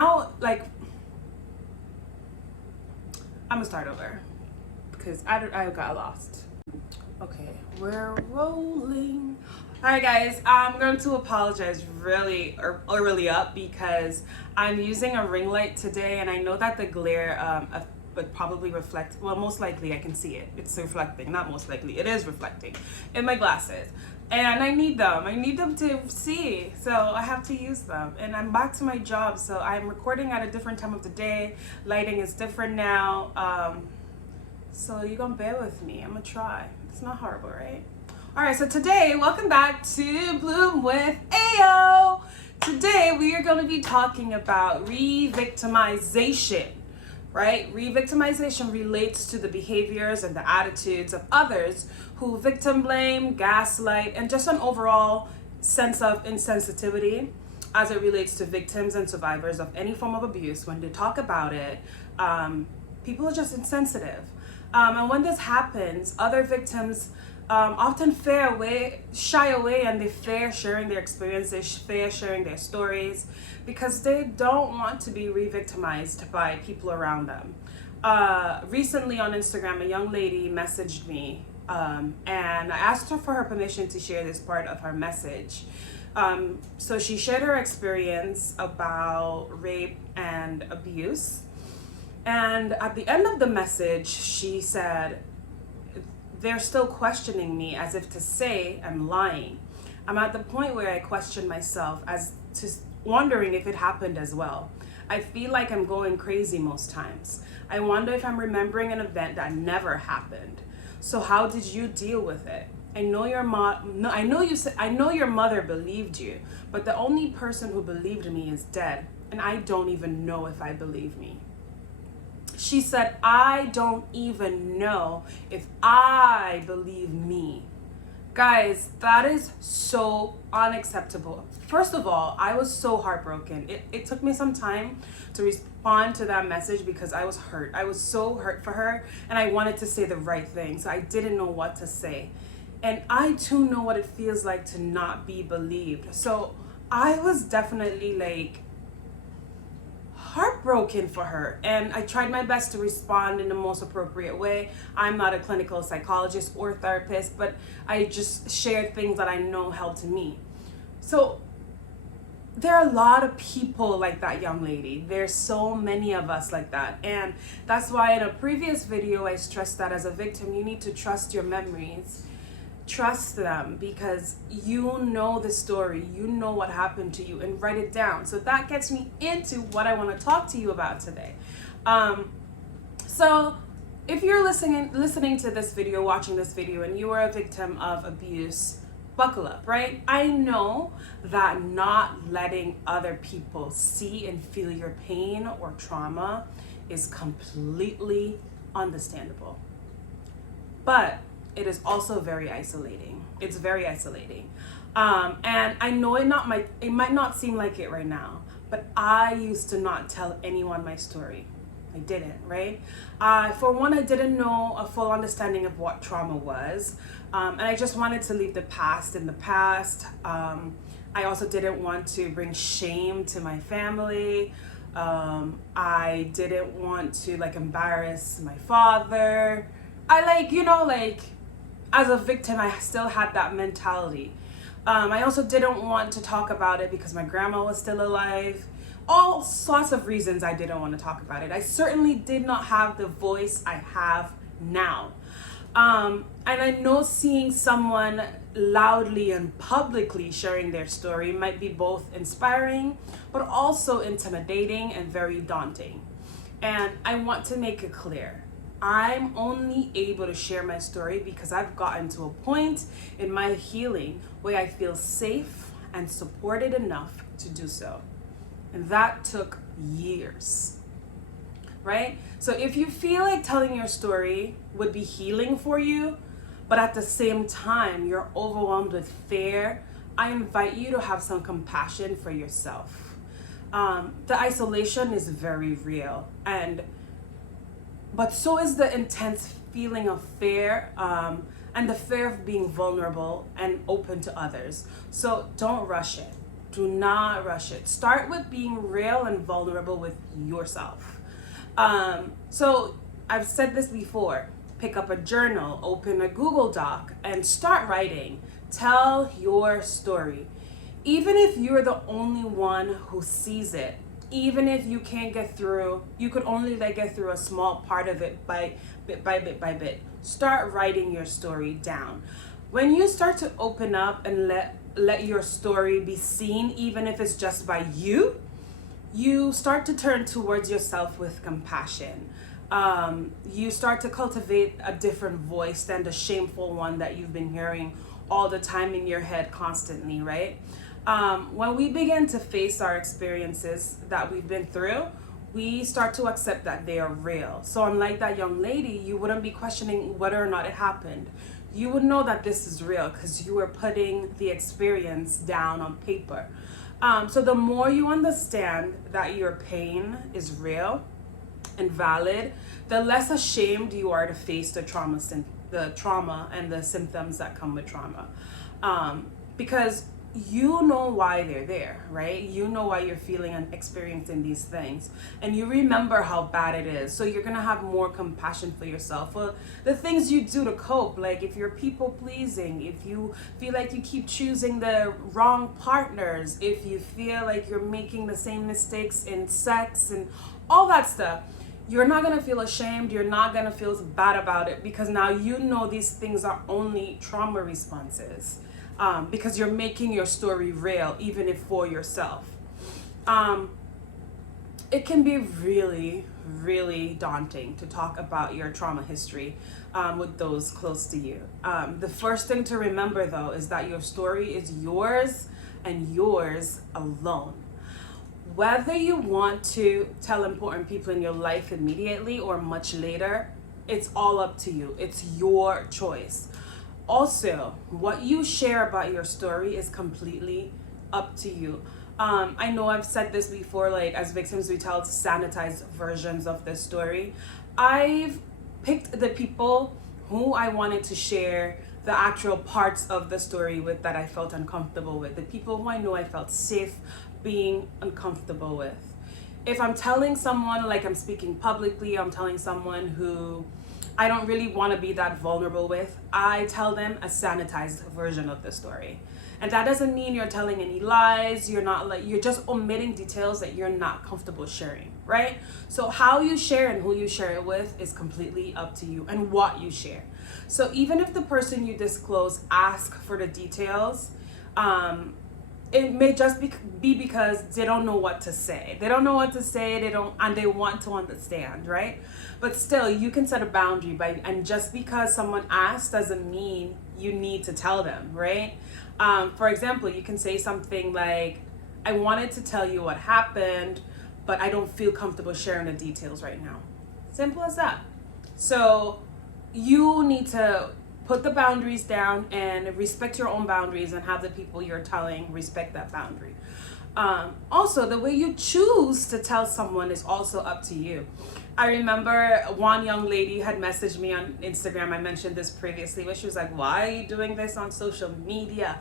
now, like, I'm gonna start over because I got lost. Okay, we're rolling. All right, guys, I'm going to apologize really early up because I'm using a ring light today, and I know that the glare would probably reflect. Well, most likely I can see it. It's reflecting, not most likely. It is reflecting in my glasses, and I need them. I need them to see, so I have to use them. And I'm back to my job, so I'm recording at a different time of the day. Lighting is different now. So you're gonna bear with me. I'm gonna try. It's not horrible, right? All right, so today, welcome back to Bloom with Ayo. Today, we are gonna be talking about re-victimization, right? Re-victimization relates to the behaviors and the attitudes of others who victim blame, gaslight, and just an overall sense of insensitivity as it relates to victims and survivors of any form of abuse. When they talk about it, people are just insensitive. And when this happens, other victims often shy away, and they fear sharing their experiences, fear sharing their stories, because they don't want to be re-victimized by people around them. Recently on Instagram, a young lady messaged me, and I asked her for her permission to share this part of her message. So she shared her experience about rape and abuse. And at the end of the message, she said, they're still questioning me, as if to say I'm lying. I'm at the point where I question myself, as to wondering if it happened as well. I feel like I'm going crazy most times. I wonder if I'm remembering an event that never happened. So how did you deal with it? I know your mother believed you, but the only person who believed me is dead, and I don't even know if I believe me. She said, I don't even know if I believe me. Guys, that is so unacceptable. First of all, I was so heartbroken. It took me some time to respond to that message because I was hurt. I was so hurt for her, and I wanted to say the right thing, so I didn't know what to say. And I too know what it feels like to not be believed. So I was definitely like heartbroken for her, and I tried my best to respond in the most appropriate way. I'm not a clinical psychologist or therapist, but I just shared things that I know held to me. So there are a lot of people like that young lady. There's so many of us like that, and that's why in a previous video I stressed that as a victim, you need to trust your memories. Trust them, because you know the story, you know what happened to you, and write it down. So that gets me into what I want to talk to you about today. So if you're listening to this video, watching this video, and you are a victim of abuse, buckle up, right? I know that not letting other people see and feel your pain or trauma is completely understandable, but it is also very isolating. It's very isolating. And I know it might not seem like it right now, but I used to not tell anyone my story. I didn't, right? For one, I didn't know a full understanding of what trauma was. And I just wanted to leave the past in the past. I also didn't want to bring shame to my family. I didn't want to embarrass my father. As a victim, I still had that mentality. I also didn't want to talk about it because my grandma was still alive. All sorts of reasons I didn't want to talk about it. I certainly did not have the voice I have now. And I know seeing someone loudly and publicly sharing their story might be both inspiring, but also intimidating and very daunting. And I want to make it clear, I'm only able to share my story because I've gotten to a point in my healing where I feel safe and supported enough to do so. And that took years, right? So if you feel like telling your story would be healing for you, but at the same time you're overwhelmed with fear, I invite you to have some compassion for yourself. The isolation is very real, but so is the intense feeling of fear, and the fear of being vulnerable and open to others. So don't rush it. Do not rush it. Start with being real and vulnerable with yourself. So I've said this before. Pick up a journal, open a Google Doc, and start writing. Tell your story. Even if you're the only one who sees it, even if you can't get through, you could only get through a small part of it by bit. Start writing your story down. When you start to open up and let your story be seen, even if it's just by you, you start to turn towards yourself with compassion. You start to cultivate a different voice than the shameful one that you've been hearing all the time in your head constantly, right? When we begin to face our experiences that we've been through, we start to accept that they are real. So unlike that young lady, you wouldn't be questioning whether or not it happened. You would know that this is real because you were putting the experience down on paper. So the more you understand that your pain is real and valid, the less ashamed you are to face the trauma and the symptoms that come with trauma. Because you know why they're there, right? You know why you're feeling and experiencing these things, and you remember how bad it is. So you're gonna have more compassion for yourself. Well, the things you do to cope, like if you're people pleasing, if you feel like you keep choosing the wrong partners, if you feel like you're making the same mistakes in sex and all that stuff, you're not gonna feel ashamed. You're not gonna feel bad about it because now you know these things are only trauma responses. Because you're making your story real, even if for yourself. It can be really, really daunting to talk about your trauma history with those close to you. The first thing to remember, though, is that your story is yours and yours alone. Whether you want to tell important people in your life immediately or much later, it's all up to you. It's your choice. Also, what you share about your story is completely up to you. I know I've said this before, like as victims, we tell sanitized versions of this story. I've picked the people who I wanted to share the actual parts of the story with that I felt uncomfortable with, the people who I know I felt safe being uncomfortable with. If I'm telling someone, like I'm speaking publicly, I'm telling someone who I don't really want to be that vulnerable with, I tell them a sanitized version of the story. And that doesn't mean you're telling any lies, you're just omitting details that you're not comfortable sharing, right? So how you share and who you share it with is completely up to you, and what you share. So even if the person you disclose asks for the details, it may just be because they don't know what to say. They don't know what to say, and they want to understand, right? But still, you can set a boundary and just because someone asks doesn't mean you need to tell them, right? For example, you can say something like, I wanted to tell you what happened, but I don't feel comfortable sharing the details right now. Simple as that. So you need to put the boundaries down and respect your own boundaries, and have the people you're telling respect that boundary. Also, the way you choose to tell someone is also up to you. I remember one young lady had messaged me on Instagram. I mentioned this previously, where she was like, why are you doing this on social media?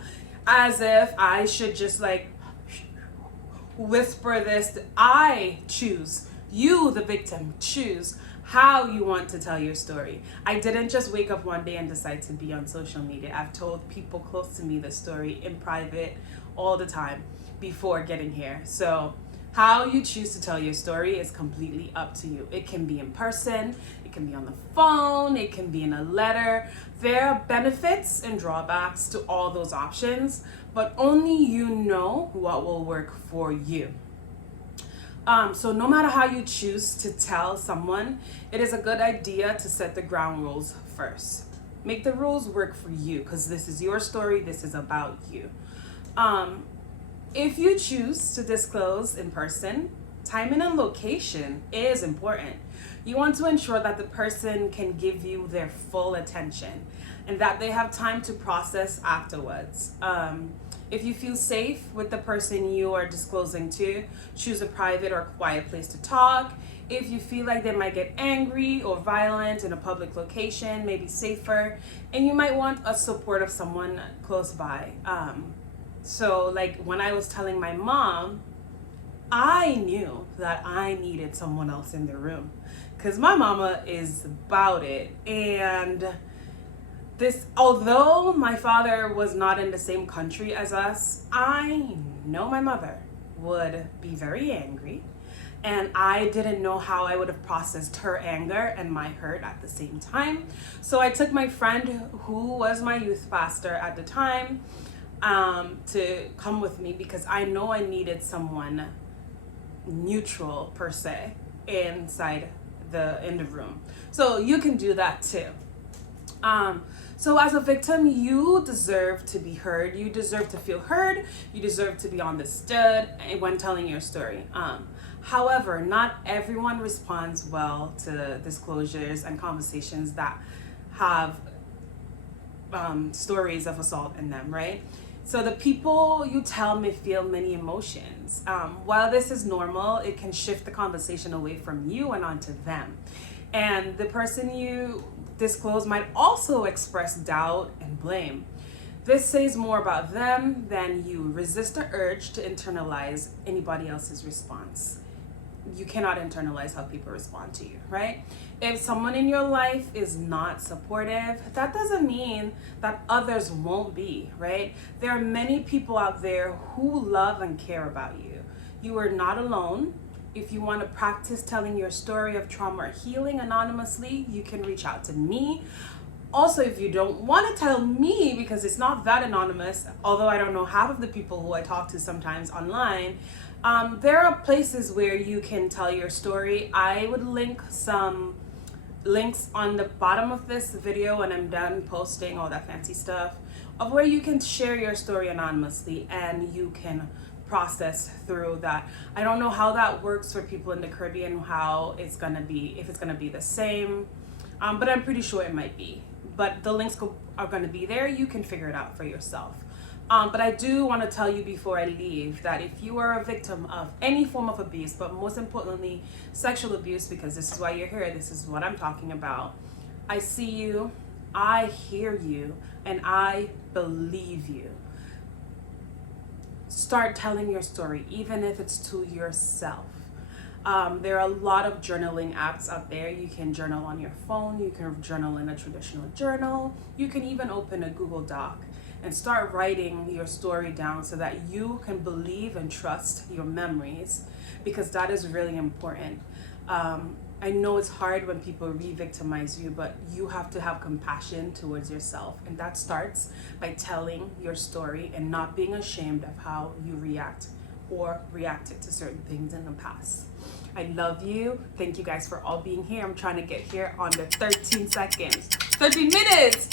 As if I should just like whisper this. I choose. You, the victim, choose how you want to tell your story. I didn't just wake up one day and decide to be on social media. I've told people close to me the story in private all the time before getting here. So how you choose to tell your story is completely up to you. It can be in person, it can be on the phone, it can be in a letter. There are benefits and drawbacks to all those options, but only you know what will work for you. So no matter how you choose to tell someone, it is a good idea to set the ground rules first. Make the rules work for you, because this is your story, this is about you. If you choose to disclose in person, timing and location is important. You want to ensure that the person can give you their full attention and that they have time to process afterwards. If you feel safe with the person you are disclosing to, choose a private or quiet place to talk. If you feel like they might get angry or violent in a public location, maybe safer, and you might want a support of someone close by. So like when I was telling my mom, I knew that I needed someone else in the room because my mama is about it. And this, although my father was not in the same country as us, I know my mother would be very angry. And I didn't know how I would have processed her anger and my hurt at the same time. So I took my friend, who was my youth pastor at the time, to come with me because I know I needed someone neutral per se inside in the room. So you can do that too. So as a victim, you deserve to be heard. You deserve to feel heard. You deserve to be understood when telling your story. However, not everyone responds well to disclosures and conversations that have stories of assault in them, right? So the people you tell may feel many emotions. While this is normal, it can shift the conversation away from you and onto them. And the person you disclose might also express doubt and blame. This says more about them than you. Resist the urge to internalize anybody else's response. You cannot internalize how people respond to you, right? If someone in your life is not supportive, that doesn't mean that others won't be, right? There are many people out there who love and care about you. You are not alone. If you want to practice telling your story of trauma or healing anonymously, you can reach out to me. Also, if you don't want to tell me because it's not that anonymous, although I don't know half of the people who I talk to sometimes online, there are places where you can tell your story. I would link some links on the bottom of this video when I'm done posting all that fancy stuff of where you can share your story anonymously and you can process through that. I don't know how that works for people in the Caribbean, how it's gonna be, if it's gonna be the same, but I'm pretty sure it might be. But the links are gonna be there. You can figure it out for yourself. But I do want to tell you before I leave that if you are a victim of any form of abuse, but most importantly, sexual abuse, because this is why you're here, this is what I'm talking about, I see you, I hear you, and I believe you. Start telling your story, even if it's to yourself. There are a lot of journaling apps out there. You can journal on your phone, you can journal in a traditional journal, you can even open a Google Doc and start writing your story down so that you can believe and trust your memories, because that is really important. I know it's hard when people re-victimize you, but you have to have compassion towards yourself. And that starts by telling your story and not being ashamed of how you react or reacted to certain things in the past. I love you. Thank you guys for all being here. I'm trying to get here on the 13 seconds. 13 minutes.